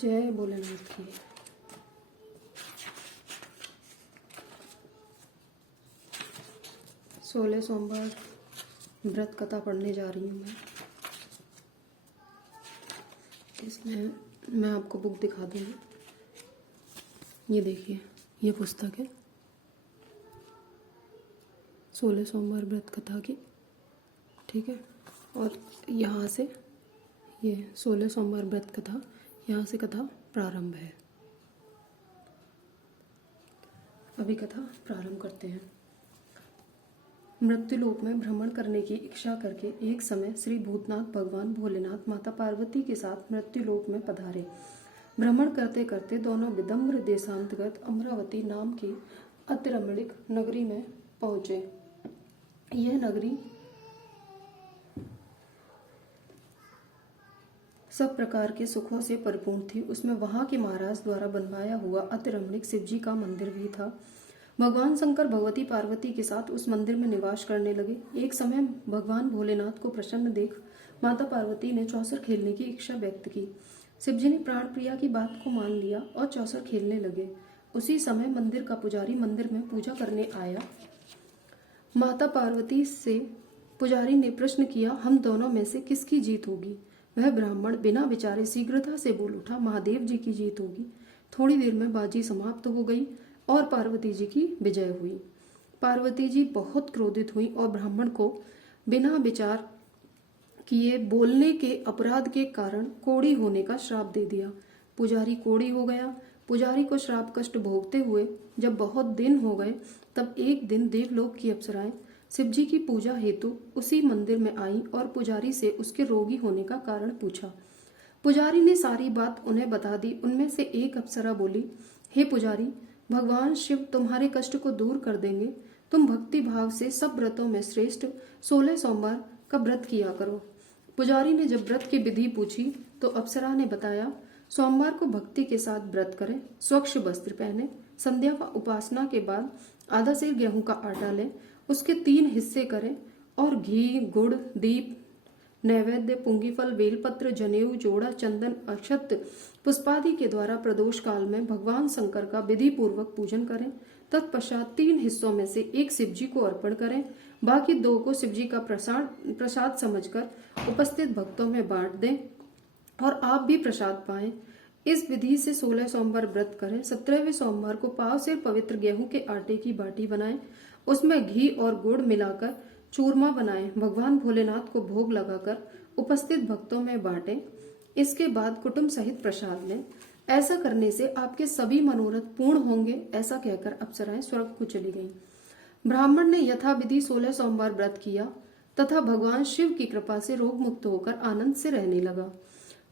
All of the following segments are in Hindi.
जय भोलेनाथ की। सोलह सोमवार व्रत कथा पढ़ने जा रही हूँ मैं। इसमें मैं आपको बुक दिखा दूँगी। ये देखिए, ये पुस्तक है 16 सोमवार व्रत कथा की, ठीक है। और यहाँ से ये 16 सोमवार व्रत कथा, यहाँ से कथा प्रारंभ है। अभी कथा प्रारंभ करते हैं। मृत्युलोक में भ्रमण करने की इच्छा करके एक समय श्री भूतनाथ भगवान भोलेनाथ माता पार्वती के साथ मृत्युलोक में पधारे। भ्रमण करते करते दोनों विदम्र देशांतर्गत अमरावती नाम की अति रमणीक नगरी में पहुंचे। यह नगरी सब प्रकार के सुखों से परिपूर्ण थी। उसमें वहां के महाराज द्वारा बनवाया हुआ अति रमणीक शिव जी का मंदिर भी था। भगवान शंकर भगवती पार्वती के साथ उस मंदिर में निवास करने लगे। एक समय भगवान भोलेनाथ को प्रसन्न देख माता पार्वती ने चौसर खेलने की इच्छा व्यक्त की। शिवजी ने प्राण प्रिया की बात को मान लिया और चौसर खेलने लगे। उसी समय मंदिर का पुजारी मंदिर में पूजा करने आया। माता पार्वती से पुजारी ने प्रश्न किया, हम दोनों में से किसकी जीत होगी? वह ब्राह्मण बिना विचारे शीघ्रता से बोल उठा, महादेव जी की जीत होगी। थोड़ी देर में बाजी समाप्त हो गई और पार्वती जी की विजय हुई। पार्वती जी बहुत क्रोधित हुई और ब्राह्मण को बिना विचार किए बोलने के अपराध के कारण कोढ़ी होने का श्राप दे दिया। पुजारी कोढ़ी हो गया। पुजारी को श्राप कष्ट भोगते हुए जब बहुत दिन हो गए, तब एक दिन देवलोक की अप्सराएं शिवजी की पूजा हेतु उसी मंदिर में आई और पुजारी से उसके रोगी होने का कारण पूछा। पुजारी ने सारी बात उन्हें बता दी। उनमें से एक अप्सरा बोली, हे पुजारी, भगवान शिव तुम्हारे कष्ट को दूर कर देंगे। तुम भक्ति भाव से सब व्रतों में श्रेष्ठ 16 सोमवार का व्रत किया करो। पुजारी ने जब व्रत की विधि पूछी तो अप्सरा ने बताया, सोमवार को भक्ति के साथ व्रत करें, स्वच्छ वस्त्र पहने, संध्या व उपासना के बाद आधा सेर गेहूं का आटा लें, उसके 3 हिस्से करें और घी, गुड़, दीप, नैवेद्य, पुंगीफल, बेलपत्र, जनेऊ, जोड़ा, चंदन, अक्षत, पुष्पादि के द्वारा प्रदोष काल में भगवान शंकर का विधि पूर्वक पूजन करें। तत्पश्चात 3 हिस्सों में से एक शिवजी को अर्पण करें, बाकी 2 को शिवजी का प्रसाद समझकर उपस्थित भक्तों में बांट दें और आप भी प्रसाद पाएं। इस विधि से 16 सोमवार व्रत करें। 17वें सोमवार को पाव से पवित्र गेहूं के आटे की बाटी बनाएं, उसमें घी और गुड़ मिलाकर चूरमा बनाएं, भगवान भोलेनाथ को भोग लगाकर उपस्थित भक्तों में बांटें। इसके बाद कुटुंब सहित प्रसाद लें। ऐसा करने से आपके सभी मनोरथ पूर्ण होंगे। ऐसा कहकर अप्सराएं स्वर्ग को चली गईं। ब्राह्मण ने यथाविधि 16 सोमवार व्रत किया तथा भगवान शिव की कृपा से रोग मुक्त होकर आनंद से रहने लगा।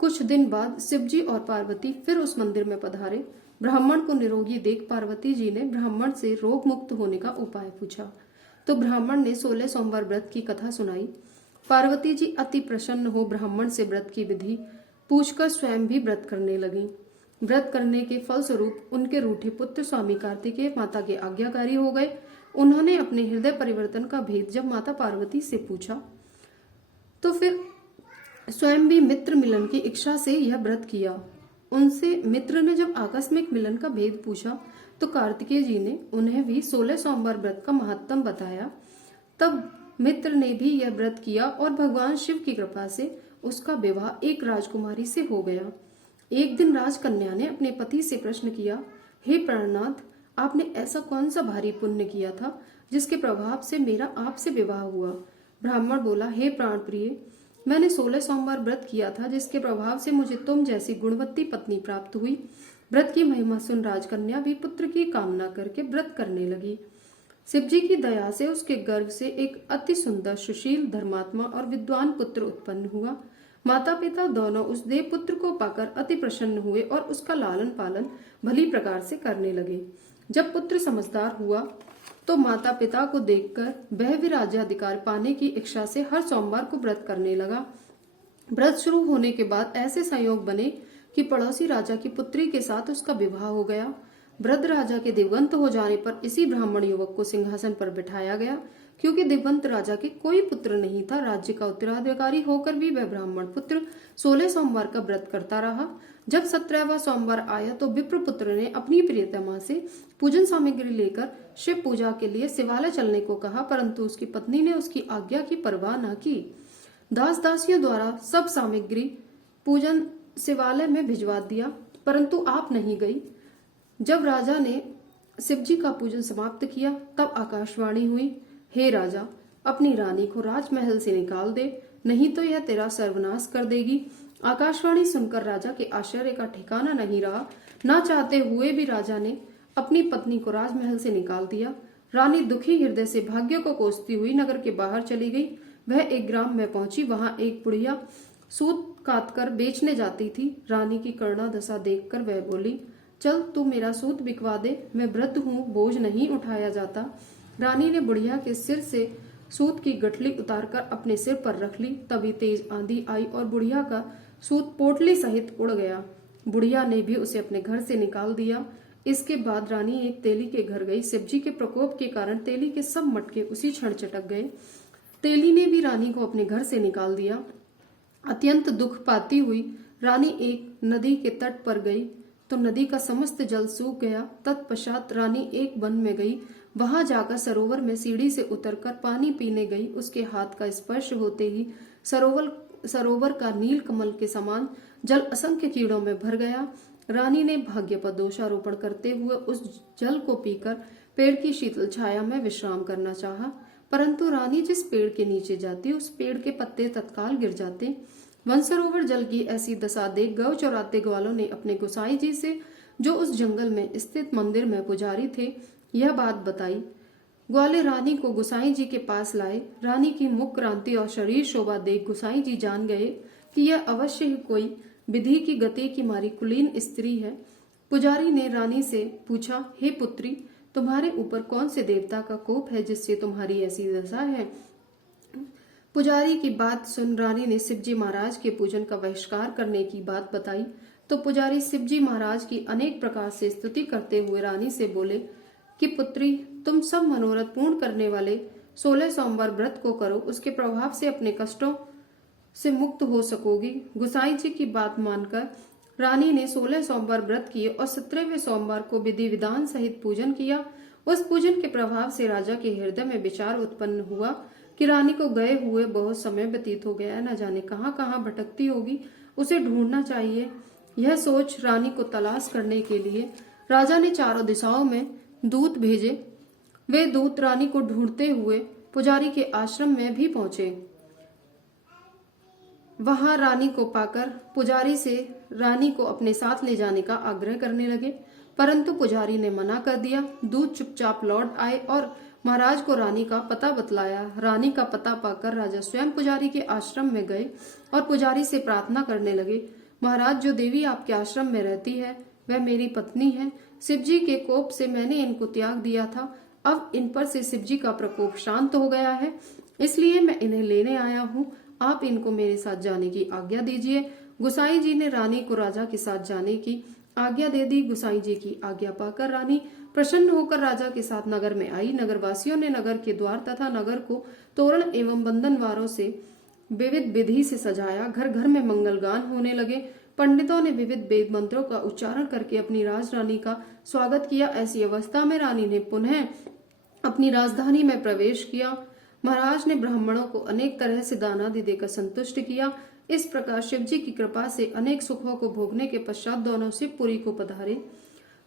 कुछ दिन बाद शिवजी और पार्वती फिर उस मंदिर में पधारे। ब्राह्मण को निरोगी देख पार्वती जी ने ब्राह्मण से रोग मुक्त होने का उपाय पूछा तो ब्राह्मण ने 16 सोमवार व्रत की कथा सुनाई। पार्वती जी अति प्रसन्न हो ब्राह्मण से व्रत की विधि पूछकर स्वयं भी व्रत करने लगी। व्रत करने के फलस्वरूप उनके रूठे पुत्र स्वामी कार्तिकेय माता के आज्ञाकारी हो गए। उन्होंने अपने हृदय परिवर्तन का भेद जब माता पार्वती से पूछा तो फिर स्वयं भी मित्र मिलन की इच्छा से यह व्रत किया। उनसे मित्र ने जब आकस्मिक मिलन का भेद पूछा तो कार्तिकेय जी ने उन्हें भी 16 सोमवार व्रत का महत्व बताया। तब मित्र ने भी यह व्रत किया और भगवान शिव की कृपा से उसका विवाह एक राजकुमारी से हो गया। एक दिन राजकन्या ने अपने पति से प्रश्न किया, हे प्राणनाथ, आपने ऐसा कौन सा भारी पुण्य किया था जिसके प्रभाव से मेरा आपसे विवाह हुआ? ब्राह्मण बोला, हे प्राण प्रिय, मैंने 16 सोमवार व्रत किया था जिसके प्रभाव से मुझे तुम जैसी गुणवती पत्नी प्राप्त हुई। व्रत की महिमा सुन राजकन्या भी पुत्र की कामना करके व्रत करने लगी। शिवजी की दया से उसके गर्भ से एक अति सुंदर, सुशील, धर्मात्मा और विद्वान पुत्र उत्पन्न हुआ। माता पिता दोनों उस देव पुत्र को पाकर अति प्रसन्न हुए और उसका लालन पालन भली प्रकार से करने लगे। जब पुत्र समझदार हुआ तो माता पिता को देखकर वह भी राज्याधिकार पाने की इच्छा से हर सोमवार को व्रत करने लगा। व्रत शुरू होने के बाद ऐसे संयोग बने कि पड़ोसी राजा की पुत्री के साथ उसका विवाह हो गया। वृद्ध राजा के दिवंगत हो जाने पर इसी ब्राह्मण युवक को सिंहासन पर बिठाया गया, क्योंकि दिवंत राजा के कोई पुत्र नहीं था। राज्य का उत्तराधिकारी होकर भी वह ब्राह्मण पुत्र 16 सोमवार का व्रत करता रहा। जब 17वां सोमवार आया तो विप्रपुत्र ने अपनी प्रियतमा से पूजन सामग्री लेकर शिव पूजा के लिए शिवालय चलने को कहा, परंतु उसकी पत्नी ने उसकी आज्ञा की परवाह न की। दास दासियों द्वारा सब सामग्री पूजन शिवालय में भिजवा दिया, परंतु आप नहीं गई। जब राजा ने शिव जी का पूजन समाप्त किया तब आकाशवाणी हुई, हे राजा, अपनी रानी को राजमहल से निकाल दे, नहीं तो यह तेरा सर्वनाश कर देगी। आकाशवाणी सुनकर राजा के आश्चर्य का ठिकाना नहीं रहा। ना चाहते हुए भी राजा ने अपनी पत्नी को राजमहल से निकाल दिया। रानी दुखी हृदय से भाग्य को कोसती हुई नगर के बाहर चली गई। वह एक ग्राम में पहुंची। वहां एक बुढ़िया सूत काटकर बेचने जाती थी। रानी की करुणा दशा देखकर वह बोली, चल तू मेरा सूत बिकवा दे, मैं वृद्ध हूँ, बोझ नहीं उठाया जाता। रानी ने बुढ़िया के सिर से सूत की गठली उतारकर अपने सिर पर रख ली। तभी तेज आंधी आई और बुढ़िया का सूत पोटली सहित उड़ गया। बुढ़िया ने भी उसे अपने घर से निकाल दिया। इसके बाद रानी एक तेली के घर गई। शिवजी के प्रकोप के कारण तेली के सब मटके उसी क्षण चटक गए। तेली ने भी रानी को अपने घर से निकाल दिया। अत्यंत दुख पाती हुई रानी एक नदी के तट पर गई तो नदी का समस्त जल सूख गया। तत्पश्चात रानी एक वन में गई। वहां जाकर सरोवर में सीढ़ी से उतरकर पानी पीने गई। उसके हाथ का स्पर्श होते ही सरोवर का नील कमल के समान जल असंख्य कीड़ों में भर गया। रानी ने भाग्य पर दोषारोपण करते हुए उस जल को पीकर पेड़ की शीतल छाया में विश्राम करना चाहा, परंतु रानी जिस पेड़ के नीचे जाती उस पेड़ के पत्ते तत्काल गिर जाते। वन सरोवर जल की ऐसी दशा देख गौ चराते ग्वालों ने अपने गोसाई जी से, जो उस जंगल में स्थित मंदिर में पुजारी थे, यह बात बताई। ग्वाले रानी को गोसाई जी के पास लाए। रानी की मुख क्रांति और शरीर शोभा देख गोसाई जी जान गए कि यह अवश्य ही कोई विधि की गति की मारी कुलीन स्त्री है। पुजारी ने रानी से पूछा, हे पुत्री, तुम्हारे ऊपर कौन से देवता का कोप है जिससे तुम्हारी ऐसी दशा है? पुजारी की बात सुन रानी ने शिवजी महाराज के पूजन का बहिष्कार करने की बात बताई तो पुजारी शिवजी महाराज की अनेक प्रकार से स्तुति करते हुए रानी से बोले कि पुत्री, तुम सब मनोरथ पूर्ण करने वाले 16 सोमवार व्रत को करो, उसके प्रभाव से अपने कष्टों से मुक्त हो सकोगी। गोसाई जी की बात मानकर रानी ने 16 सोमवार व्रत किए और 17वें सोमवार को विधि विधान सहित पूजन किया। उस पूजन के प्रभाव से राजा के हृदय में विचार उत्पन्न हुआ कि रानी को गए हुए बहुत समय व्यतीत हो गया है, न जाने कहाँ कहाँ भटकती होगी, उसे ढूंढना चाहिए। यह सोच रानी को तलाश करने के लिए राजा ने चारों दिशाओं में दूत भेजे। वे दूत रानी को ढूंढते हुए पुजारी के आश्रम में भी पहुंचे। वहां रानी को पाकर पुजारी से रानी को अपने साथ ले जाने का आग्रह करने लगे, परंतु पुजारी ने मना कर दिया। दूत चुपचाप लौट आए और महाराज को रानी का पता बतलाया। रानी का पता पाकर राजा स्वयं पुजारी के आश्रम में गए और पुजारी से प्रार्थना करने लगे, महाराज, जो देवी आपके आश्रम में रहती है वह मेरी पत्नी है। शिवजी के कोप से मैंने इनको त्याग दिया था। अब इन पर से शिवजी का प्रकोप शांत हो गया है, इसलिए मैं इन्हें लेने आया हूँ। आप इनको मेरे साथ जाने की आज्ञा दीजिए। गोसाई जी ने रानी को राजा के साथ जाने की आज्ञा दे दी। गोसाई जी की आज्ञा पाकर रानी प्रसन्न होकर राजा के साथ नगर में आई। नगरवासियों ने नगर के द्वार तथा नगर को तोरण एवं बंधनवारों से विविध विधि से सजाया। घर घर में मंगल गान होने लगे। पंडितों ने विविध वेद मंत्रों का उच्चारण करके अपनी राजरानी का स्वागत किया। ऐसी अवस्था में रानी ने पुनः अपनी राजधानी में प्रवेश किया। महाराज ने ब्राह्मणों को अनेक तरह से दान आदि देकर संतुष्ट किया। इस प्रकार शिवजी की कृपा से अनेक सुखों को भोगने के पश्चात दोनों शिवपुरी को पधारे।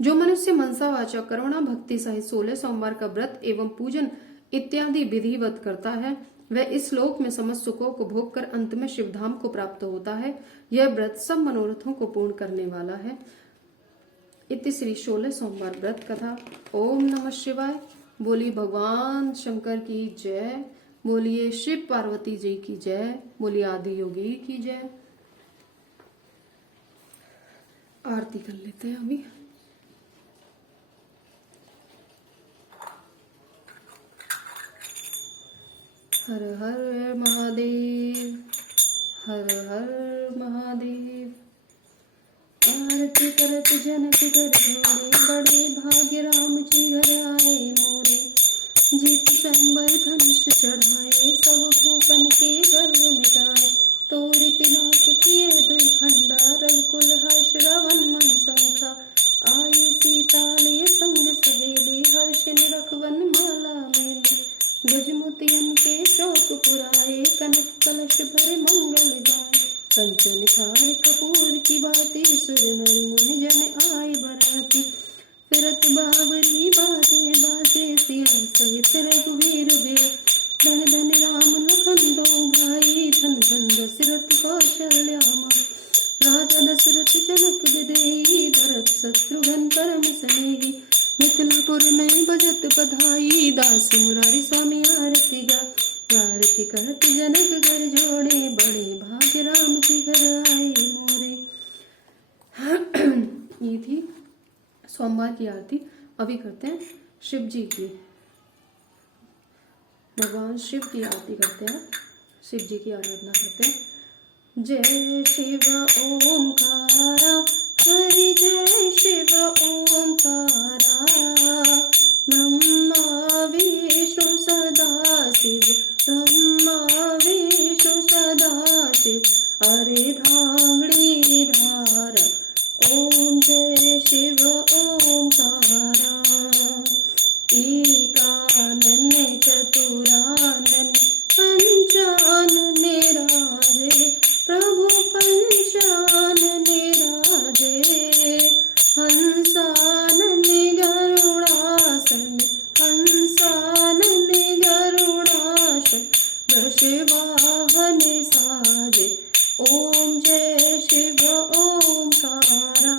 जो मनुष्य मनसा वाचा करुणा भक्ति सहित 16 सोमवार का व्रत एवं पूजन इत्यादि विधिवत करता है, वह इस लोक में समस्त सुखों को भोग कर अंत में शिवधाम को प्राप्त होता है। यह व्रत सब मनोरथों को पूर्ण करने वाला है। इति श्री 16 सोमवार व्रत कथा। ओम नमः शिवाय। बोली भगवान शंकर की जय। बोलिए शिव पार्वती जी की जय। बोलिए आदि योगी की जय। आरती कर लेते हैं अभी। हर हर महादेव, हर हर महादेव। आरती करत जनक कर जोड़े, बड़े भाग्य राम जी घर आए मोरे। जीत स्वयंवर धनुष चढ़ाए, सब भूपन के गर्व मिटाए। तोरि पिनाक किए दुई खंडा, रघुकुल हर्ष रावण मन संखा। आई सीता ले संग सहेली, हर्ष निरख वन माला मेली। गजमोतियन के चौक पुराए, कनक कलश भरे मंगल जाए। कंचन थार कपूर की बाती, सुर नर मुनि जन आए बराती। फिरत बाबरी बाजे बाजे, सिया सहित रघुवीर बेर। धन धन राम लखन दो भाई, धन धन दशरथ कौशल्या माई। राजा दशरथ जनक विदेही, भरत शत्रुघ्न परम स्नेही। मिथिलापुर में बजत बधाई, दास मुरारी स्वामी आरती गाय। आरती करत जनक घर जोड़े, बड़े भाग्य राम की घर आए मोरे। ये थी सोमवार की आरती। अभी करते हैं शिव जी की, भगवान शिव की आरती करते हैं, शिव जी की आराधना करते हैं। जय शिव ओंकारा, हरि जय शिव ओंकारा। ब्रह्मा विष्णु सदा शिव, ब्रह्मा विष्णु सदा शिव। अरे धांगड़ी धारा, ओम जय शिव ओंकारा। एकानन चतुरानन, पंचानन राजे। प्रभु पंचानन राजे। हंसानन गरुड़ासन, हंसानन गरुड़ासन। वृषवाहन साजे, ओम जय शिव ओंकारा।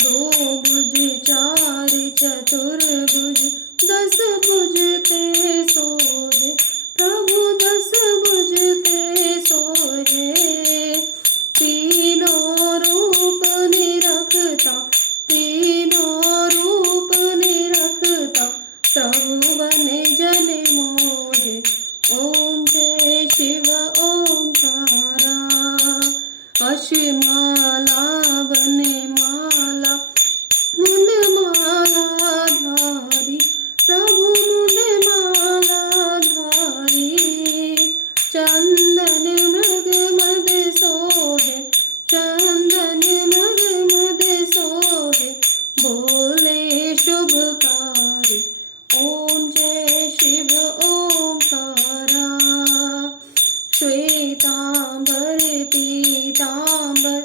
दो भुज चार चतुर्भुज, दस भुज ते सोहे। प्रभु दस भुज ते सोहे। तीनों रूप निरखता, तीनों रूप निरखता। त्रिभुवन जन मोहे, ओम जय शिव ओंकारा। अश्माला वन माला, मुन माला धारी। प्रभु मुन माला धारी। चंदन मृग मद सोहे, चंदन मृग मद सोहे। बोले शुभकारी, ओम जय शिव ओंकारा। श्वेतांबर पीतांबर,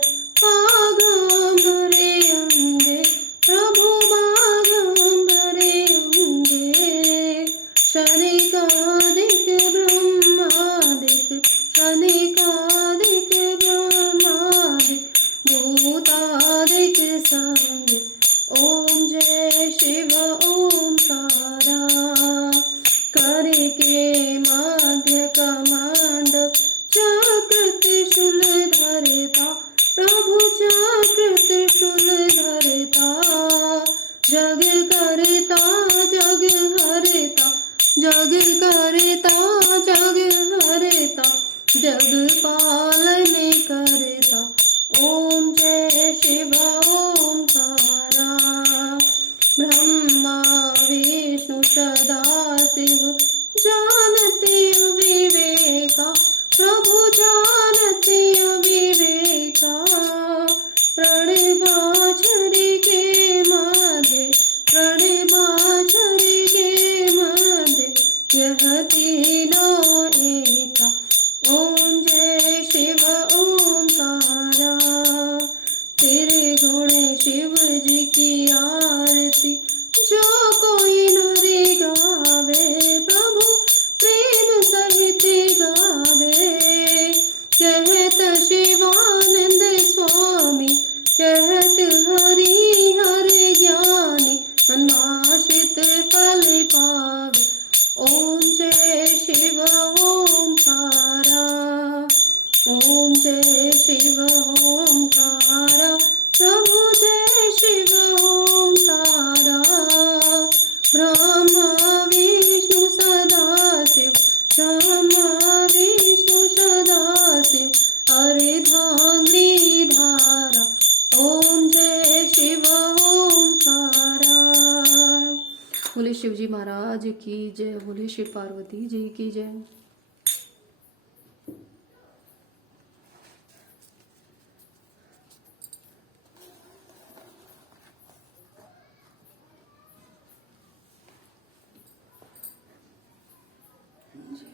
शिवजी महाराज की जय। बोले शिव पार्वती जी की जय।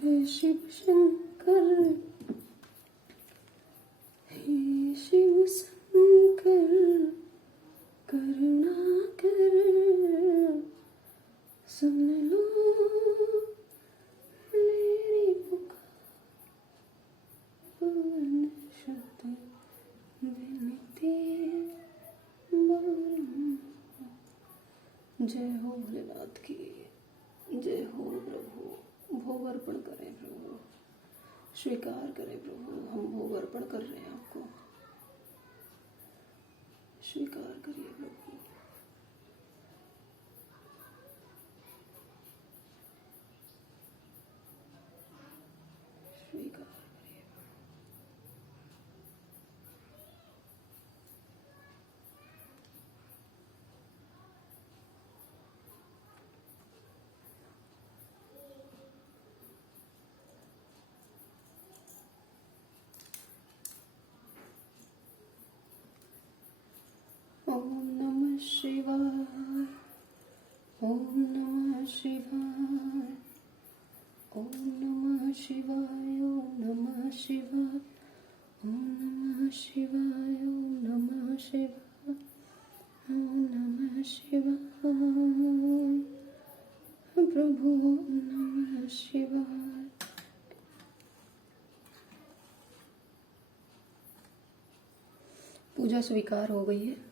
जय शिव शंकर, हे शिव शंकर, करुणा कर, सुन लो मेरी पुकार, शुद्ध विनती बोलूं। जय हो भोलेनाथ की जय हो प्रभु। भोग अर्पण करें प्रभु, स्वीकार करें प्रभु। हम भोग अर्पण कर रहे हैं आपको, स्वीकार करिए प्रभु। स्वीकार करिए। ओम नमः शिवाय, ओम नमः शिवाय, ओम नमः शिवाय, ओम नमः शिवाय, ओम नमः शिवाय, ओम नमः शिवाय, ओम नमः शिवाय। प्रभु ओम नमः शिवाय। पूजा स्वीकार हो गई है।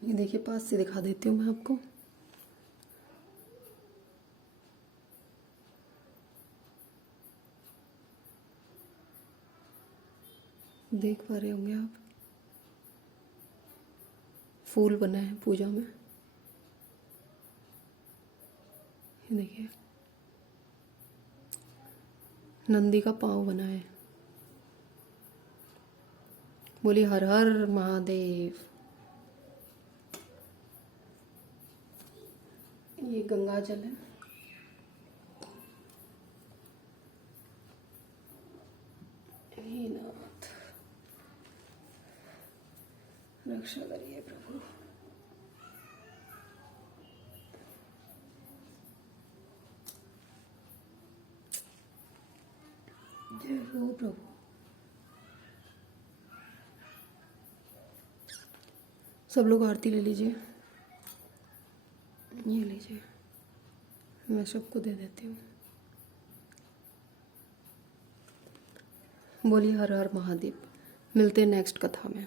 ये देखिए, पास से दिखा देती हूँ मैं आपको। देख पा रहे होंगे आप, फूल बना है पूजा में। ये देखिए, नंदी का पाँव बना है। बोली हर हर महादेव। ये गंगा जल है। हे नाथ, रक्षा करिए प्रभु। जय हो प्रभु। सब लोग आरती ले लीजिए। ये लीजिए, मैं सबको दे देती हूँ। बोलिए हर हर महादेव। मिलते हैं नेक्स्ट कथा में।